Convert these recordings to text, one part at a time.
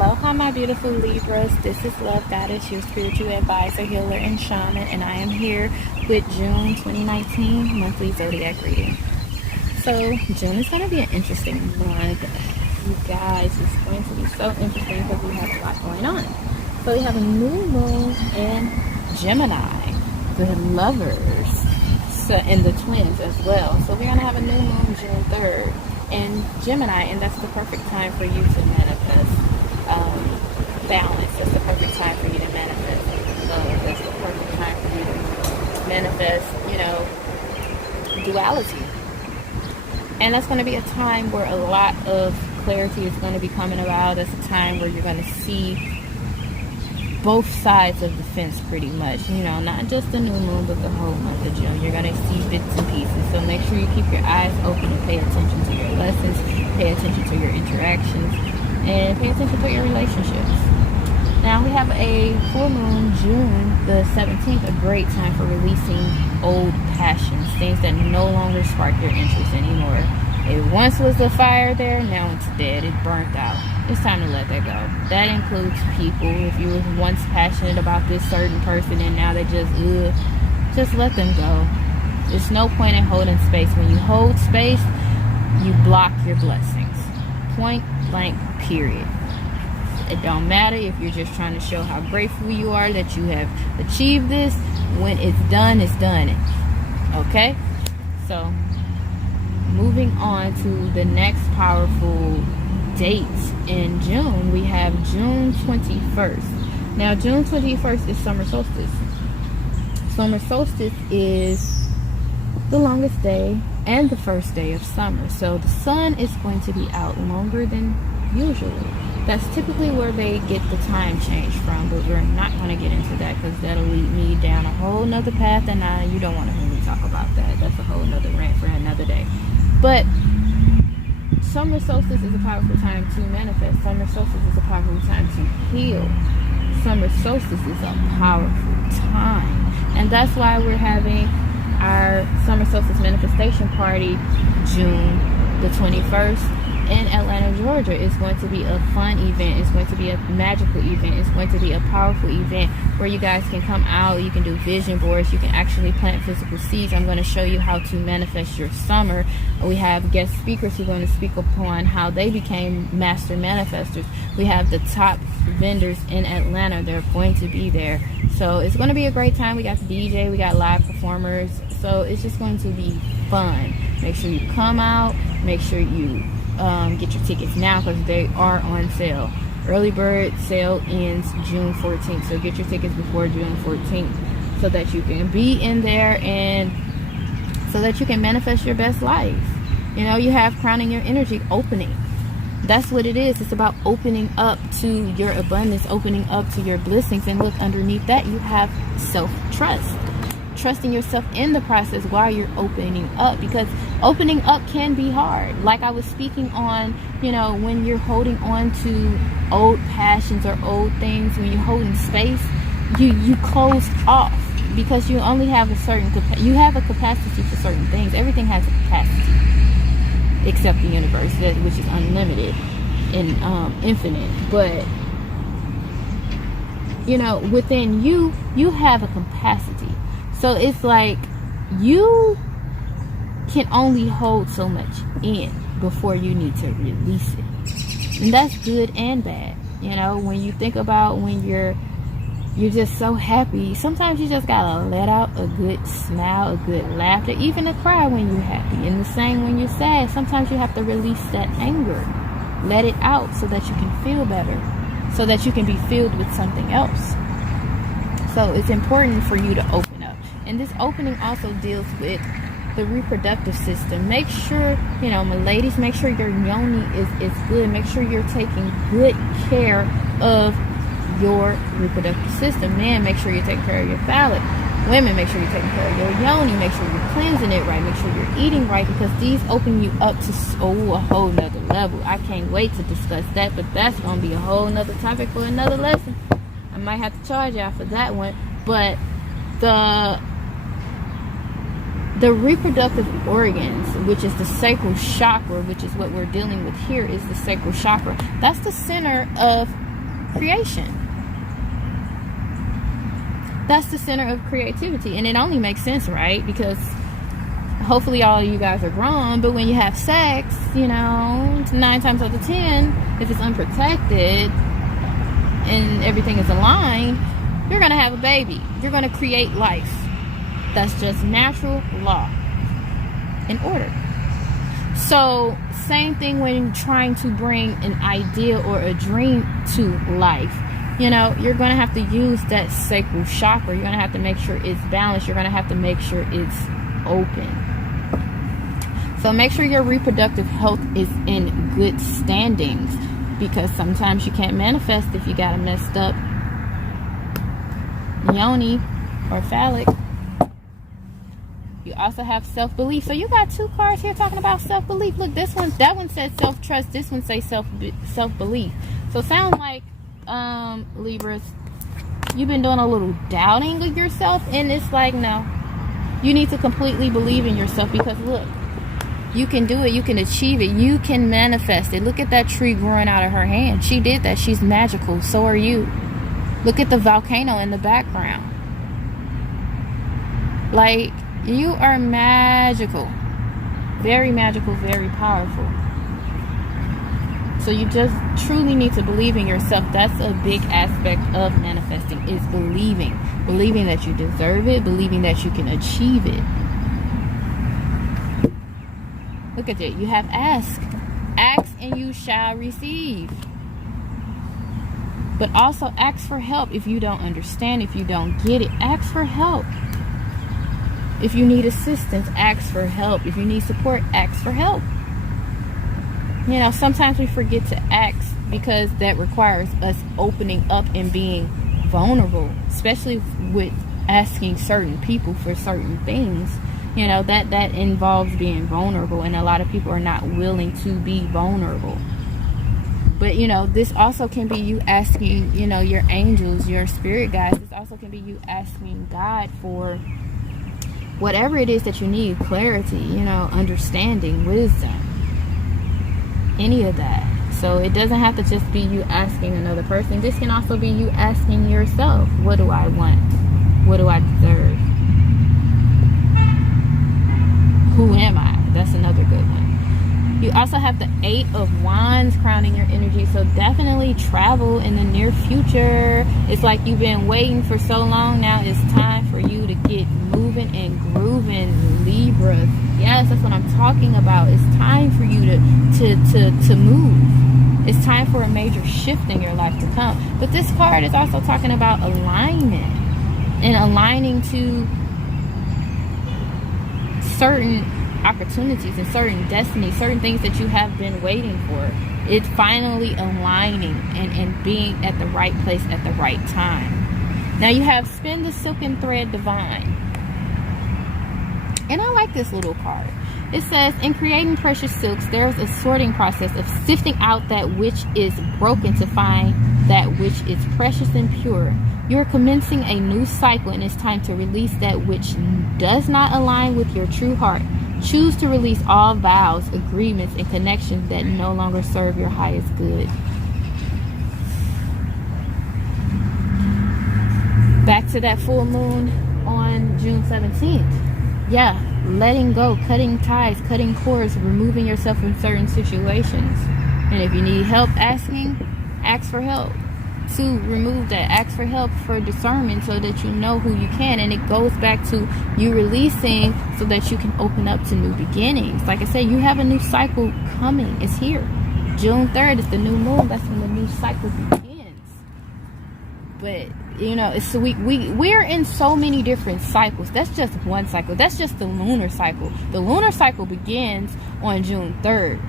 Aloha, my beautiful Libras. This is Love Goddess, your spiritual advisor, healer, and shaman, and I am here with June 2019 monthly zodiac reading. So June is going to be an interesting month, you guys. It's going to be so interesting because we have a lot going on. So we have a new moon in Gemini, the lovers, and the twins as well. So we're going to have a new moon June 3rd in Gemini, and that's the perfect time for you to manifest balance. That's the perfect time for you to manifest love. That's the perfect time for you to manifest, duality. And that's going to be a time where a lot of clarity is going to be coming about. It's a time where you're going to see both sides of the fence pretty much. Not just the new moon, but the whole month of June. You're going to see bits and pieces. So make sure you keep your eyes open and pay attention to your lessons, pay attention to your interactions, and pay attention to your relationships. Now we have a full moon June the 17th, a great time for releasing old passions, things that no longer spark your interest anymore. It once was a fire there, now it's dead, it burnt out. It's time to let that go. That includes people. If you were once passionate about this certain person and now they just let them go. There's no point in holding space. When you hold space, you block your blessings. Point blank, period. It don't matter if you're just trying to show how grateful you are that you have achieved this. When it's done, it's done. Okay? So, moving on to the next powerful dates in June, we have June 21st. Now, June 21st is Summer Solstice. Summer Solstice is the longest day and the first day of summer. So, the sun is going to be out longer than usual. That's typically where they get the time change from, but we're not going to get into that because that'll lead me down a whole nother path, and you don't want to hear me talk about that. That's a whole nother rant for another day. But Summer Solstice is a powerful time to manifest. Summer Solstice is a powerful time to heal. Summer Solstice is a powerful time, and that's why we're having our Summer Solstice manifestation party June the 21st. In Atlanta, Georgia. It's going to be a fun event. It's going to be a magical event. It's going to be a powerful event where you guys can come out. You can do vision boards. You can actually plant physical seeds. I'm going to show you how to manifest your summer. We have guest speakers who are going to speak upon how they became master manifestors. We have the top vendors in Atlanta. They're going to be there. So it's going to be a great time. We got the DJ. We got live performers. So it's just going to be fun. Make sure you come out. Make sure you get your tickets now because they are on sale. Early bird sale ends June 14th, so get your tickets before June 14th so that you can be in there and so that you can manifest your best life. You have crowning your energy opening. That's what it is. It's about opening up to your abundance, opening up to your blessings, and look, underneath that you have self-trust. Trusting yourself in the process while you're opening up, because opening up can be hard. Like I was speaking on, when you're holding on to old passions or old things, when you're holding space, you close off because you only have a certain you have a capacity for certain things. Everything has a capacity except the universe, which is unlimited and infinite. But within you have a capacity. So it's like you can only hold so much in before you need to release it. And that's good and bad. When you think about when you're just so happy, sometimes you just gotta let out a good smile, a good laughter, even a cry when you're happy. And the same when you're sad. Sometimes you have to release that anger. Let it out so that you can feel better. So that you can be filled with something else. So it's important for you to open up. And this opening also deals with the reproductive system. Make sure, my ladies, make sure your yoni is good. Make sure you're taking good care of your reproductive system. Men, make sure you're taking care of your phallic. Women, make sure you're taking care of your yoni. Make sure you're cleansing it right. Make sure you're eating right, because these open you up to a whole nother level. I can't wait to discuss that, but that's going to be a whole nother topic for another lesson. I might have to charge y'all for that one. But the reproductive organs, which is the sacral chakra, which is what we're dealing with here, is the sacral chakra. That's the center of creation. That's the center of creativity. And it only makes sense, right? Because hopefully all of you guys are grown, but when you have sex, 9 times out of 10, if it's unprotected and everything is aligned, you're going to have a baby. You're going to create life. That's just natural law and order. So same thing when trying to bring an idea or a dream to life. You're going to have to use that sacral chakra. You're going to have to make sure it's balanced. You're going to have to make sure it's open. So make sure your reproductive health is in good standings, because sometimes you can't manifest if you got a messed up yoni or phallic. You also have self-belief. So you got 2 cards here talking about self-belief. Look, that one says self-trust. This one says self-belief. So sounds like Libras, you've been doing a little doubting of yourself, and it's like, no, you need to completely believe in yourself, because look, you can do it, you can achieve it, you can manifest it. Look at that tree growing out of her hand. She did that. She's magical. So are you. Look at the volcano in the background. Like, you are magical, very magical, very powerful. So you just truly need to believe in yourself. That's a big aspect of manifesting, is believing that you deserve it, believing that you can achieve it. Look at it. You have ask and you shall receive. But also ask for help. If you don't understand, if you don't get it, ask for help. If you need assistance, ask for help. If you need support, ask for help. Sometimes we forget to ask, because that requires us opening up and being vulnerable, especially with asking certain people for certain things. That involves being vulnerable, and a lot of people are not willing to be vulnerable. But this also can be you asking, your angels, your spirit guides. This also can be you asking God for whatever it is that you need, clarity, understanding, wisdom, any of that. So it doesn't have to just be you asking another person. This can also be you asking yourself, what do I want? What do I deserve? Who am I? That's another good one. You also have the 8 of Wands crowning your energy. So definitely travel in the near future. It's like you've been waiting for so long. Now it's time for you to get moving and grooving, Libra. Yes, that's what I'm talking about. It's time for you to move. It's time for a major shift in your life to come. But this card is also talking about alignment, and aligning to certain opportunities and certain destiny, certain things that you have been waiting for. It's finally aligning and being at the right place at the right time. Now you have spin the silken thread divine. And I like this little card. It says, in creating precious silks, there's a sorting process of sifting out that which is broken to find that which is precious and pure. You're commencing a new cycle, and it's time to release that which does not align with your true heart. Choose to release all vows, agreements, and connections that no longer serve your highest good. Back to that full moon on June 17th. Yeah, letting go, cutting ties, cutting cords, removing yourself from certain situations. And if you need help asking, ask for help. To remove that, ask for help for discernment so that you know who you can. And it goes back to you releasing so that you can open up to new beginnings. Like I said, you have a new cycle coming. It's here. June 3rd is the new moon. That's when the new cycle begins. But it's we're in so many different cycles. That's just one cycle. That's just the lunar cycle. The lunar cycle begins on June 3rd.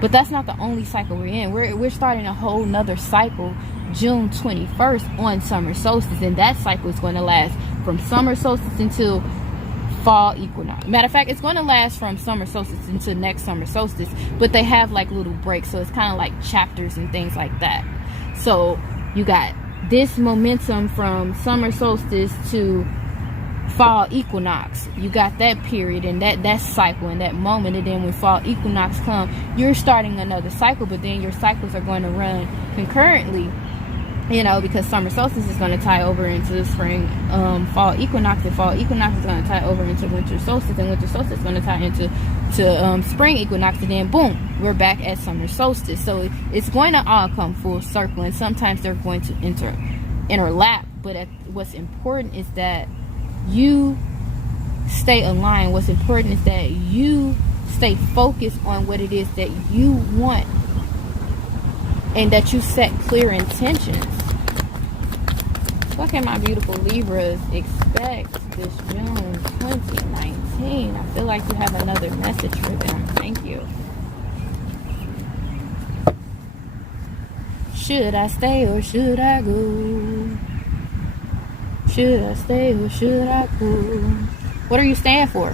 But that's not the only cycle we're in. We're starting a whole nother cycle June 21st on summer solstice, and that cycle is going to last from summer solstice until fall equinox. Matter of fact, it's going to last from summer solstice until next summer solstice, but they have like little breaks, so it's kind of like chapters and things like that. So you got this momentum from summer solstice to fall equinox. You got that period and that cycle and that moment, and then when fall equinox come, you're starting another cycle, but then your cycles are going to run concurrently You know, because summer solstice is going to tie over into the spring fall equinox, and fall equinox is going to tie over into winter solstice, and winter solstice is going to tie into spring equinox, and then boom, we're back at summer solstice. So it's going to all come full circle, and sometimes they're going to interlap, but what's important is that you stay aligned. What's important is that you stay focused on what it is that you want, and that you set clear intentions. What can my beautiful Libras expect this June 2019? I feel like you have another message for them. Thank you. Should I stay or should I go? Should I stay or should I go? What are you staying for?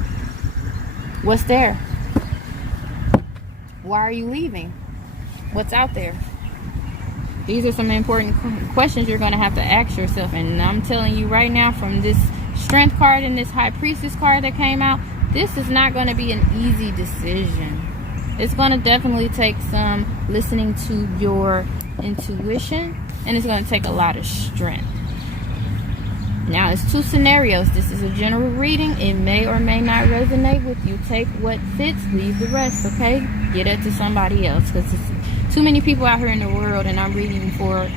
What's there? Why are you leaving? What's out there? These are some important questions you're going to have to ask yourself. And I'm telling you right now, from this Strength card and this High Priestess card that came out, this is not going to be an easy decision. It's going to definitely take some listening to your intuition, and it's going to take a lot of strength. Now, it's 2 scenarios. This is a general reading. It may or may not resonate with you. Take what fits, leave the rest, okay? Get it to somebody else, because it's too many people out here in the world, and I'm reading for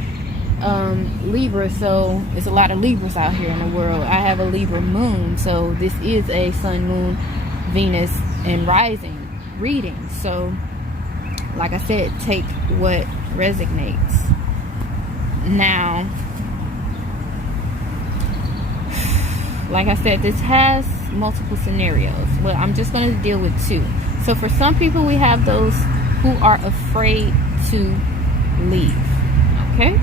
Libra, so there's a lot of Libras out here in the world. I have a Libra moon, so this is a sun, moon, Venus, and rising reading. So, like I said, take what resonates. Now, like I said, this has multiple scenarios. Well, I'm just going to deal with 2. So for some people, we have those who are afraid to leave, okay?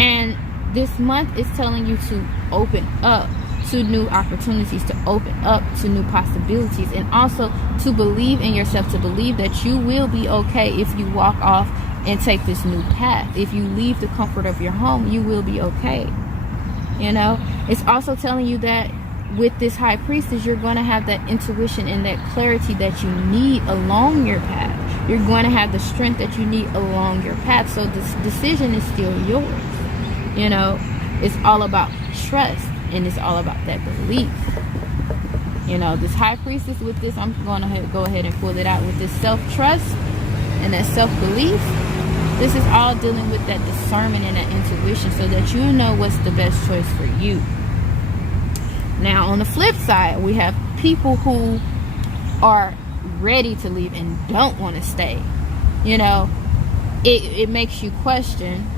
And this month is telling you to open up to new opportunities, to open up to new possibilities, and also to believe in yourself, to believe that you will be okay if you walk off and take this new path. If you leave the comfort of your home, you will be okay. You know, it's also telling you that with this High Priestess, you're going to have that intuition and that clarity that you need along your path. You're going to have the strength that you need along your path. So this decision is still yours. You know, it's all about trust, and it's all about that belief. You know, this High Priestess with this, I'm going to go ahead and pull it out with this self-trust and that self-belief. This is all dealing with that discernment and that intuition, so that you know what's the best choice for you. Now, on the flip side, we have people who are ready to leave and don't want to stay. You know, it makes you question,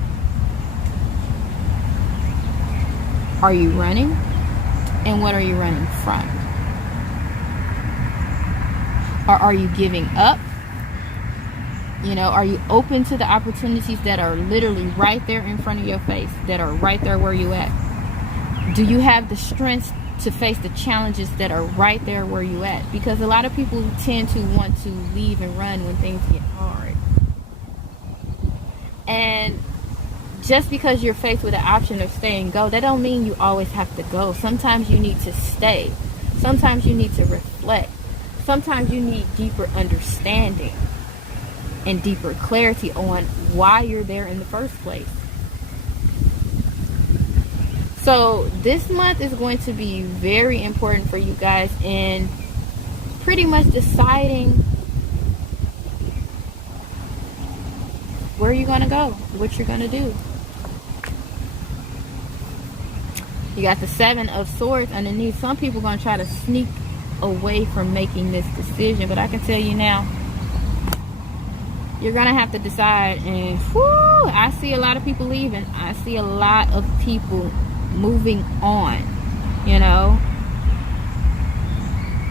are you running? And what are you running from? Or are you giving up? You know, are you open to the opportunities that are literally right there in front of your face, that are right there where you at? Do you have the strength to face the challenges that are right there where you at? Because a lot of people tend to want to leave and run when things get hard. And just because you're faced with the option of stay and go, that don't mean you always have to go. Sometimes you need to stay. Sometimes you need to reflect. Sometimes you need deeper understanding and deeper clarity on why you're there in the first place. So this month is going to be very important for you guys in pretty much deciding where you're going to go, what you're going to do. You got the 7 of Swords underneath. Some people are going to try to sneak away from making this decision, but I can tell you now, you're going to have to decide. And whew, I see a lot of people leaving. I see a lot of people moving on, you know.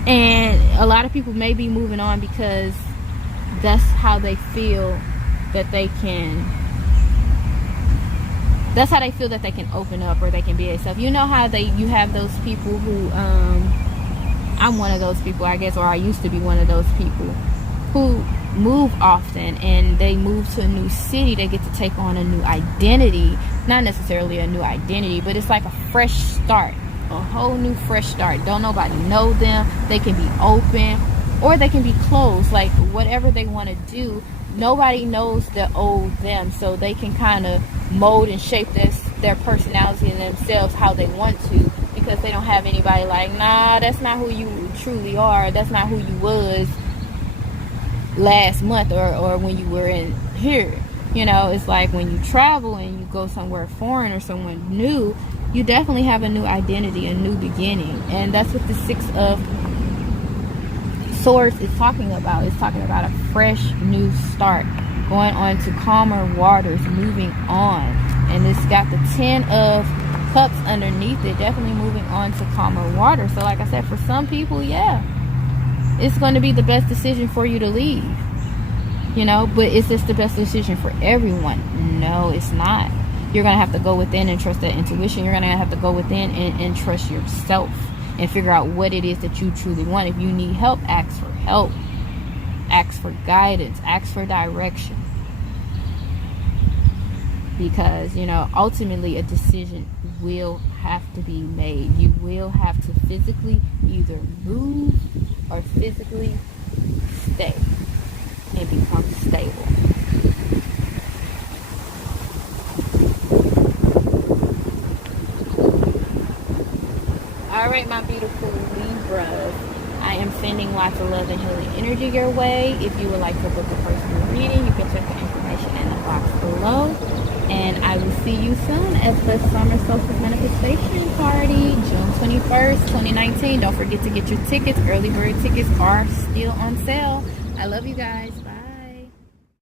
And a lot of people may be moving on because that's how they feel that they can, that's how they feel that they can open up, or they can be themselves. You know how you have those people who, I'm one of those people, I guess, or I used to be one of those people who move often, and they move to a new city. They get to take on a new identity. Not necessarily a new identity, but it's like a fresh start, a whole new fresh start. Don't nobody know them. They can be open or they can be closed, like whatever they want to do. nobody knows the old them, so they can kind of mold and shape their personality and themselves how they want to, because they don't have anybody like, nah, that's not who you truly are, that's not who you was last month or when you were in here. You know, it's like when you travel and you go somewhere foreign or someone new, you definitely have a new identity, a new beginning. And that's what the Six of Swords is talking about. It's talking about a fresh new start, going on to calmer waters, moving on. And it's got the 10 of Cups underneath it, definitely moving on to calmer water. So like I said, for some people, yeah, it's going to be the best decision for you to leave, you know. But is this the best decision for everyone? No, it's not. You're going to have to go within and trust that intuition. You're going to have to go within and trust yourself and figure out what it is that you truly want. If you need help, ask for help, ask for guidance, ask for direction. Because, you know, ultimately a decision will have to be made. You will have to physically either move or physically stay and become stable. Alright, my beautiful Libras, I am sending lots of love and healing energy your way. If you would like to book a personal reading, you can check the information in the box below. And I will see you soon at the Summer Solstice Manifestation Party, June 21st, 2019. Don't forget to get your tickets. Early bird tickets are still on sale. I love you guys. Bye.